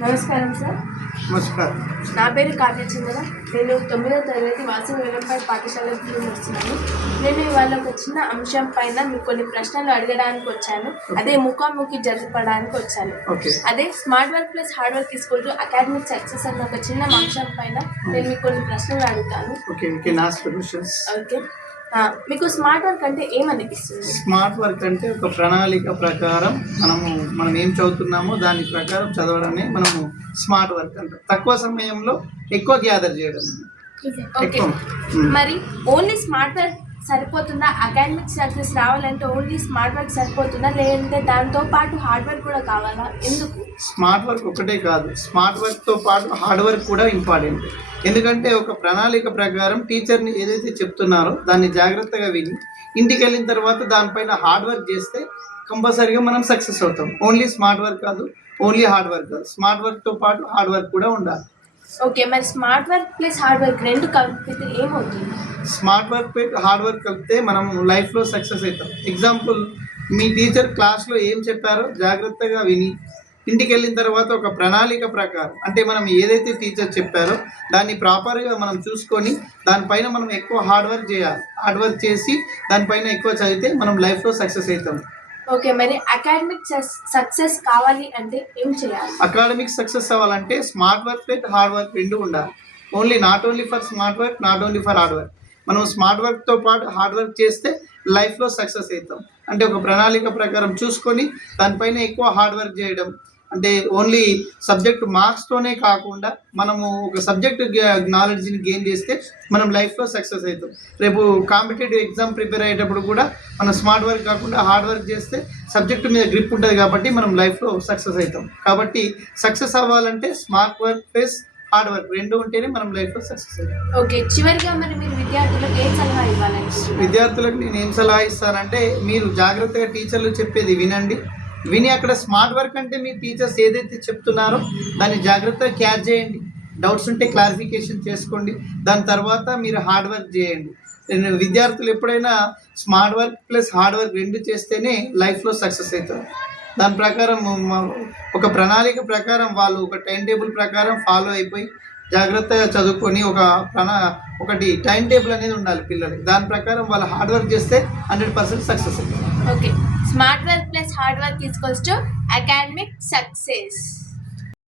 నమస్కారం సార్. నమస్కారం. నా పేరు కావ్యచంద్ర. నేను 9వ తరగతి వాసవి వెలంపల్లి పాఠశాల నుండి వస్తున్నాను. నేను ఇవాళ ఒక చిన్న అంశం పైన మీకు కొన్ని ప్రశ్నలు అడగడానికి వచ్చాను. అదే ముఖాముఖి జరపడానికి వచ్చాను. అదే smart work plus hard work equal to academic success అన్న ఒక చిన్న అంశం పైన నేను మీకు కొన్ని ప్రశ్నలు అడుగుతాను. ఓకే, మీకు స్మార్ట్ వర్క్ అంటే ఏమనిపిస్తుంది? స్మార్ట్ వర్క్ అంటే ఒక ప్రణాళిక ప్రకారం మనం ఏం చదువుతున్నామో దాని ప్రకారం చదవడమే మనము స్మార్ట్ వర్క్ అంటాం. తక్కువ సమయంలో ఎక్కువ గ్యాదర్ చేయడం. ఓకే, మరి ఓన్లీ స్మార్ట్ వర్క్ సరిపోతుందా? అకాడమిక్ సక్సెస్ రావాలంటే ఓన్లీ స్మార్ట్ వర్క్ సరిపోతుందా, లేదంటే దాంతో పాటు హార్డ్ వర్క్ కూడా కావాలా? ఎందుకు? స్మార్ట్ వర్క్ ఒకటే కాదు, స్మార్ట్ వర్క్తో పాటు హార్డ్ వర్క్ కూడా ఇంపార్టెంట్. ఎందుకంటే ఒక ప్రణాళిక ప్రకారం టీచర్ని ఏదైతే చెప్తున్నారో దాన్ని జాగ్రత్తగా విని ఇంటికి వెళ్ళిన తర్వాత దానిపైన హార్డ్ వర్క్ చేస్తే కంపల్సరీగా మనం సక్సెస్ అవుతాం. ఓన్లీ స్మార్ట్ వర్క్ కాదు, ఓన్లీ హార్డ్ వర్క్ కాదు, స్మార్ట్ వర్క్తో పాటు హార్డ్ వర్క్ కూడా ఉండాలి. ఓకే, మరి smart work plus hard work రెండు కలిపితే ఏమవుతుంది? స్మార్ట్ వర్క్ హార్డ్ వర్క్ కలిపితే మనం లైఫ్లో సక్సెస్ అవుతాం. ఎగ్జాంపుల్, మీ టీచర్ క్లాస్లో ఏం చెప్పారో జాగ్రత్తగా విని ఇంటికి వెళ్ళిన తర్వాత ఒక ప్రణాళిక ప్రకారం, అంటే మనం ఏదైతే టీచర్ చెప్పారో దాన్ని ప్రాపర్గా మనం చూసుకొని దానిపైన మనం ఎక్కువ హార్డ్ వర్క్ చేయాలి. హార్డ్ వర్క్ చేసి దానిపైన ఎక్కువ చదివితే మనం లైఫ్లో సక్సెస్ అవుతాం. ఓకే, మరి అకాడమిక్ సక్సెస్ కావాలి అంటే ఏం చేయాలి? అకాడమిక్ సక్సెస్ అవ్వాలంటే smart work with hard work రెండు ఉండాలి. Not only for smart work, not only for hard work. మనం స్మార్ట్ వర్క్తో పాటు హార్డ్ వర్క్ చేస్తే లైఫ్లో సక్సెస్ అవుతాం. అంటే ఒక ప్రణాళిక ప్రకారం చూసుకొని దానిపైన ఎక్కువ హార్డ్ వర్క్ చేయడం. అంటే ఓన్లీ సబ్జెక్ట్ మార్క్స్తోనే కాకుండా మనము ఒక సబ్జెక్ట్ నాలెడ్జ్ని గెయిన్ చేస్తే మనం లైఫ్లో సక్సెస్ అవుతాం. రేపు కాంపిటేటివ్ ఎగ్జామ్ ప్రిపేర్ అయ్యేటప్పుడు కూడా మనం స్మార్ట్ వర్క్ కాకుండా హార్డ్ వర్క్ చేస్తే సబ్జెక్టు మీద గ్రిప్ ఉంటుంది కాబట్టి మనం లైఫ్లో సక్సెస్ అవుతాం. కాబట్టి సక్సెస్ అవ్వాలంటే smart work plus hard work రెండు ఉంటేనే మనం లైఫ్లో సక్సెస్ అవుతాం. ఓకే, చివరిగా మరి మీరు విద్యార్థులకు ఏం సలహా ఇవ్వాలంటే? విద్యార్థులకు నేను ఏం సలహా ఇస్తానంటే, మీరు జాగ్రత్తగా టీచర్లు చెప్పేది విని అక్కడ స్మార్ట్ వర్క్ అంటే మీ టీచర్స్ ఏదైతే చెప్తున్నారో దాన్ని జాగ్రత్తగా క్యాచ్ చేయండి. డౌట్స్ ఉంటే క్లారిఫికేషన్ చేసుకోండి. దాని తర్వాత మీరు హార్డ్ వర్క్ చేయండి. విద్యార్థులు ఎప్పుడైనా smart work plus hard work రెండు చేస్తేనే లైఫ్లో సక్సెస్ అవుతారు. దాని ప్రకారం ఒక ప్రణాళిక ప్రకారం వాళ్ళు ఒక టైం టేబుల్ ప్రకారం ఫాలో అయిపోయి జాగ్రత్తగా చదువుకొని ఒకటి టైం టేబుల్ అనేది ఉండాలి పిల్లలకి. దాని ప్రకారం వాళ్ళు హార్డ్ వర్క్ చేస్తే 100% సక్సెస్ అవుతారు. Okay, smart work plus hard work equals to academic success.